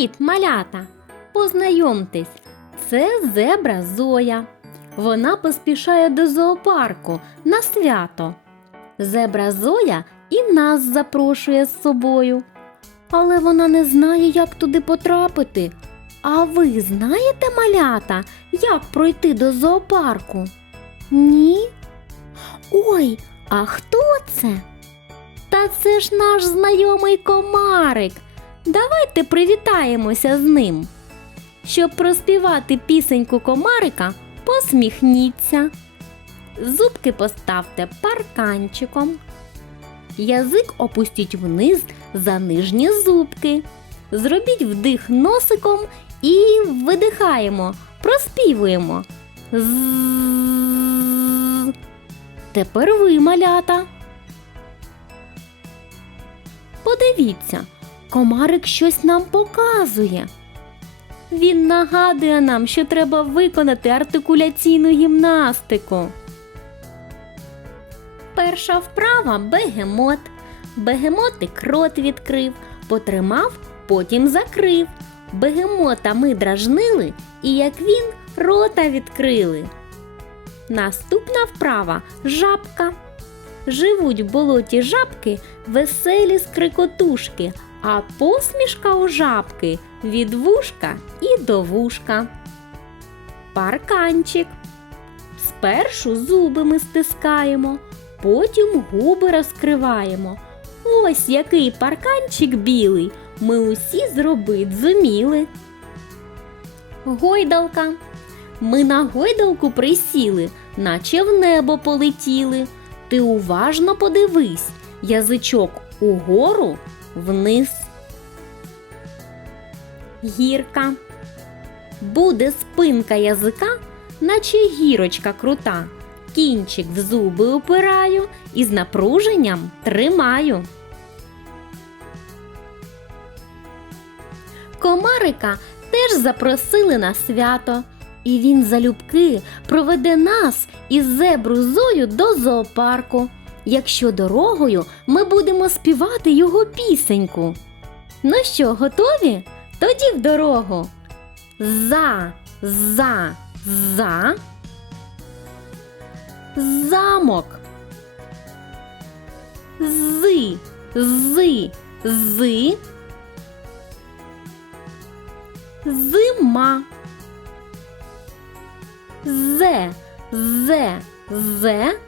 Привіт, малята! Познайомтесь, це зебра Зоя. Вона поспішає до зоопарку на свято. Зебра Зоя і нас запрошує з собою. Але вона не знає, як туди потрапити. А ви знаєте, малята, як пройти до зоопарку? Ні? Ой, а хто це? Та це ж наш знайомий комарик. Давайте привітаємося з ним. Щоб проспівати пісеньку комарика, посміхніться. Зубки поставте парканчиком. Язик опустіть вниз за нижні зубки. Зробіть вдих носиком і видихаємо, проспівуємо. З. Тепер ви, малята. Подивіться, комарик щось нам показує. Він нагадує нам, що треба виконати артикуляційну гімнастику. Перша вправа бегемот. Бегемотик рот відкрив, потримав, потім закрив. Бегемота ми дражнили, і як він рота відкрили. Наступна вправа жабка. Живуть в болоті жабки веселі скрикотушки, а посмішка у жабки від вушка і до вушка. Парканчик. Спершу зуби ми стискаємо, потім губи розкриваємо. Ось який парканчик білий ми усі зробить зуміли. Гойдалка. Ми на гойдалку присіли, наче в небо полетіли. Ти уважно подивись, язичок угору вниз. Гірка. Буде спинка язика, наче гірочка крута. Кінчик в зуби упираю і з напруженням тримаю. Комарика теж запросили на свято, і він залюбки проведе нас із зебру Зою до зоопарку, якщо дорогою ми будемо співати його пісеньку. Ну що, готові? Тоді в дорогу. За, за, за. Замок. Зи, зи, зи. Зима. Зе, зе, зе.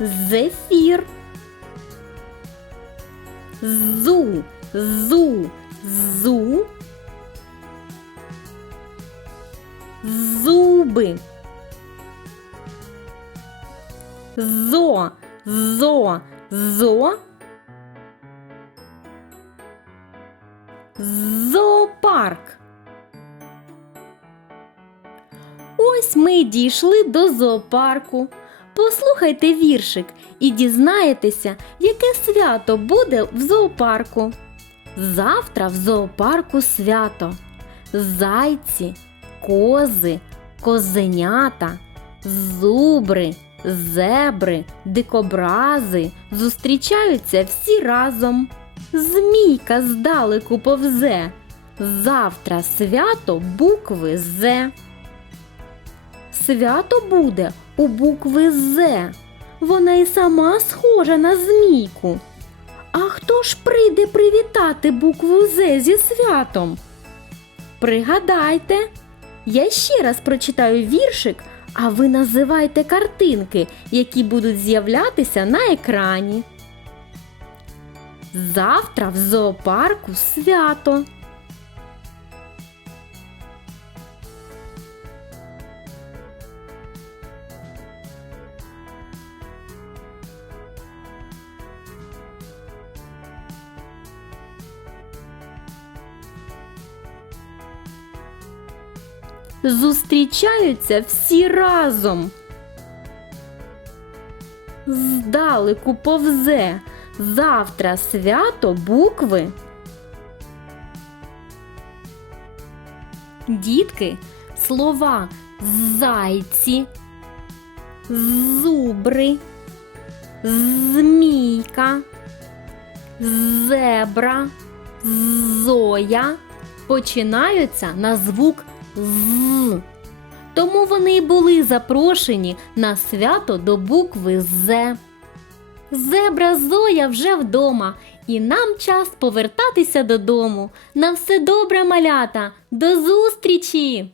Зефір. Зу, зу, зу. Зуби. Зо, зо, зо. Зоопарк. Ось ми дійшли до зоопарку. Послухайте віршик і дізнаєтеся, яке свято буде в зоопарку. Завтра в зоопарку свято. Зайці, кози, козенята, зубри, зебри, дикобрази зустрічаються всі разом. Змійка здалеку повзе. Завтра свято букви З. Свято буде у букви З. Вона і сама схожа на змійку. А хто ж прийде привітати букву З зі святом? Пригадайте, я ще раз прочитаю віршик, а ви називайте картинки, які будуть з'являтися на екрані. Завтра в зоопарку свято. Зустрічаються всі разом. Здалеку повзе. Завтра свято букви. Дітки, слова зайці, зубри, змійка, зебра, зоя починаються на звук з. Тому вони й були запрошені на свято до букви З. Зебра Зоя вже вдома, і нам час повертатися додому. На все добре, малята. До зустрічі!